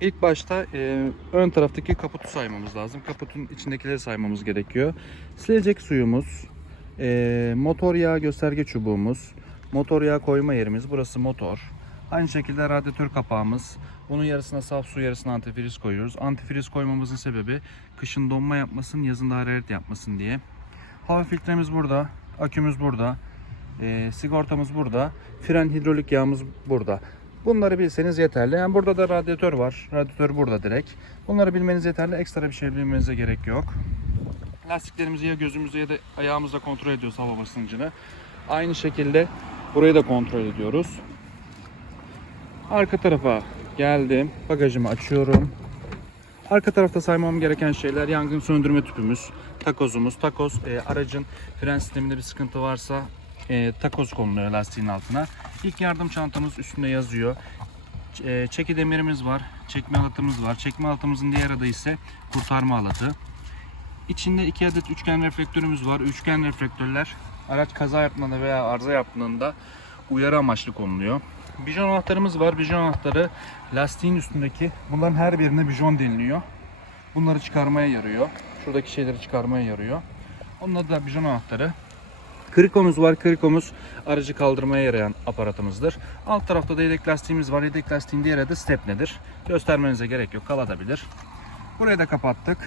İlk başta e, ön taraftaki kaputu saymamız lazım. Kaputun içindekileri saymamız gerekiyor. Silecek suyumuz, e, motor yağı gösterge çubuğumuz, motor yağı koyma yerimiz. Burası motor. Aynı şekilde radyatör kapağımız. Bunun yarısına saf su, yarısına antifriz koyuyoruz. Antifriz koymamızın sebebi kışın donma yapmasın, yazın da hararet yapmasın diye. Hava filtremiz burada, akümüz burada, e, sigortamız burada, fren hidrolik yağımız burada. Bunları bilseniz yeterli. Yani burada da radyatör var. Radyatör burada direkt. Bunları bilmeniz yeterli. Ekstra bir şey bilmenize gerek yok. Lastiklerimizi ya gözümüzle ya da ayağımızla kontrol ediyoruz hava basıncını. Aynı şekilde burayı da kontrol ediyoruz. Arka tarafa geldim. Bagajımı açıyorum. Arka tarafta saymam gereken şeyler yangın söndürme tüpümüz, takozumuz. Takoz e, aracın fren sisteminde bir sıkıntı varsa e, takoz konuluyor lastiğin altına. İlk yardım çantamız üstünde yazıyor. E, çeki demirimiz var, çekme halatımız var. Çekme halatımızın diğer adı ise kurtarma halatı. İçinde iki adet üçgen reflektörümüz var. Üçgen reflektörler araç kaza yaptığında veya arıza yaptığında uyarı amaçlı konuluyor. Bijon anahtarımız var. Bijon anahtarı lastiğin üstündeki bunların her birine bijon deniliyor. Bunları çıkarmaya yarıyor. Şuradaki şeyleri çıkarmaya yarıyor. Onun da bijon anahtarı. Krikomuz var. Krikomuz aracı kaldırmaya yarayan aparatımızdır. Alt tarafta da yedek lastiğimiz var. Yedek lastiğin diğer adı stepnedir. Göstermenize gerek yok. Kalabilir. Burayı da kapattık.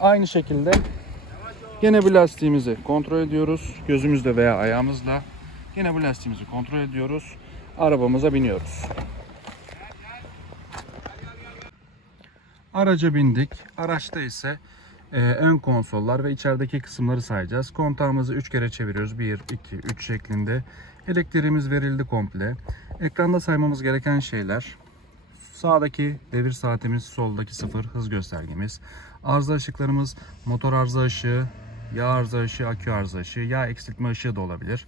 Aynı şekilde Yine bu lastiğimizi kontrol ediyoruz. Gözümüzle veya ayağımızla. Yine bu lastiğimizi kontrol ediyoruz. Arabamıza biniyoruz. Araca bindik. Araçta ise e, ön konsollar ve içerideki kısımları sayacağız. Kontağımızı 3 kere çeviriyoruz. 1, 2, 3 şeklinde. Elektriğimiz verildi komple. Ekranda saymamız gereken şeyler. Sağdaki devir saatimiz, soldaki sıfır hız göstergemiz. Arıza ışıklarımız motor arıza ışığı, yağ arıza ışığı, akü arıza ışığı, yağ eksiltme ışığı da olabilir.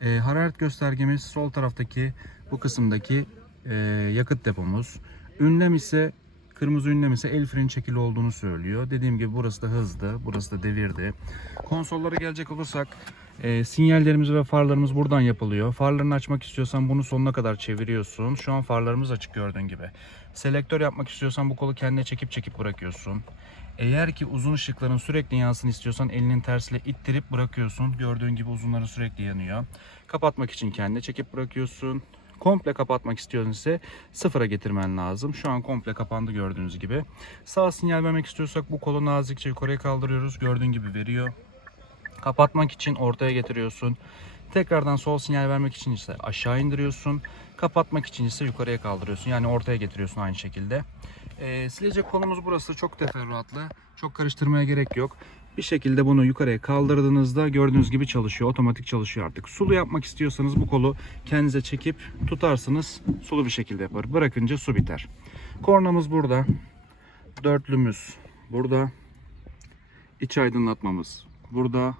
Ee, hararet göstergemiz sol taraftaki bu kısımdaki e, yakıt depomuz. Ünlem ise kırmızı ünlem ise el freni çekili olduğunu söylüyor. Dediğim gibi burası da hızdı, burası da devirdi. Konsollara gelecek olursak e, sinyallerimiz ve farlarımız buradan yapılıyor. Farlarını açmak istiyorsan bunu sonuna kadar çeviriyorsun. Şu an farlarımız açık gördüğün gibi. Selektör yapmak istiyorsan bu kolu kendine çekip çekip bırakıyorsun. Eğer ki uzun ışıkların sürekli yansın istiyorsan elinin tersiyle ittirip bırakıyorsun. Gördüğün gibi uzunları sürekli yanıyor. Kapatmak için kendine çekip bırakıyorsun. Komple kapatmak istiyorsan ise sıfıra getirmen lazım. Şu an komple kapandı gördüğünüz gibi. Sağ sinyal vermek istiyorsak bu kolu nazikçe yukarıya kaldırıyoruz. Gördüğün gibi veriyor. Kapatmak için ortaya getiriyorsun. Tekrardan sol sinyal vermek için ise aşağı indiriyorsun. Kapatmak için ise yukarıya kaldırıyorsun. Yani ortaya getiriyorsun aynı şekilde. Ee, silecek kolumuz burası çok teferruatlı. Çok karıştırmaya gerek yok. Bir şekilde bunu yukarıya kaldırdığınızda gördüğünüz gibi çalışıyor. Otomatik çalışıyor artık. Sulu yapmak istiyorsanız bu kolu kendinize çekip tutarsınız. Sulu bir şekilde yapar. Bırakınca su biter. Kornamız burada. Dörtlümüz burada. İç aydınlatmamız burada.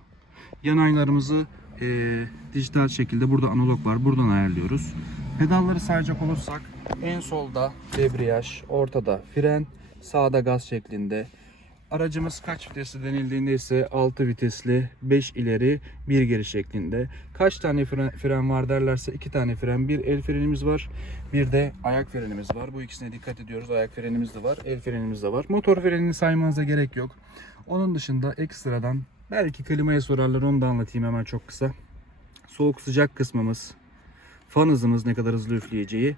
Yan aynalarımızı eee, dijital şekilde burada analog var. Buradan ayarlıyoruz. Pedalları sayacak olursak en solda debriyaj, ortada fren, sağda gaz şeklinde. Aracımız kaç vitesli denildiğinde ise 6 vitesli, 5 ileri, 1 geri şeklinde. Kaç tane fren, var derlerse 2 tane fren, bir el frenimiz var, bir de ayak frenimiz var. Bu ikisine dikkat ediyoruz. Ayak frenimiz de var, el frenimiz de var. Motor frenini saymanıza gerek yok. Onun dışında ekstradan belki klimaya sorarlar onu da anlatayım hemen çok kısa. Soğuk sıcak kısmımız, fan hızımız ne kadar hızlı üfleyeceği,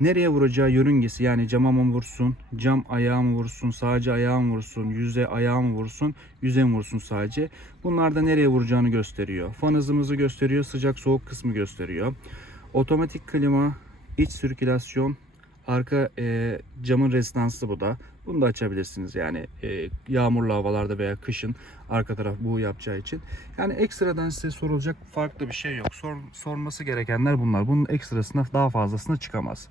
nereye vuracağı yörüngesi yani cama mı vursun, cam ayağı mı vursun, sadece ayağı mı vursun, yüze ayağı mı vursun, yüze mi vursun sadece. Bunlar da nereye vuracağını gösteriyor. Fan hızımızı gösteriyor, sıcak soğuk kısmı gösteriyor. Otomatik klima, iç sirkülasyon, arka e, camın rezistansı bu da. Bunu da açabilirsiniz yani e, yağmurlu havalarda veya kışın arka taraf bu yapacağı için. Yani ekstradan size sorulacak farklı bir şey yok. Sor, sorması gerekenler bunlar. Bunun ekstrasına daha fazlasına çıkamaz.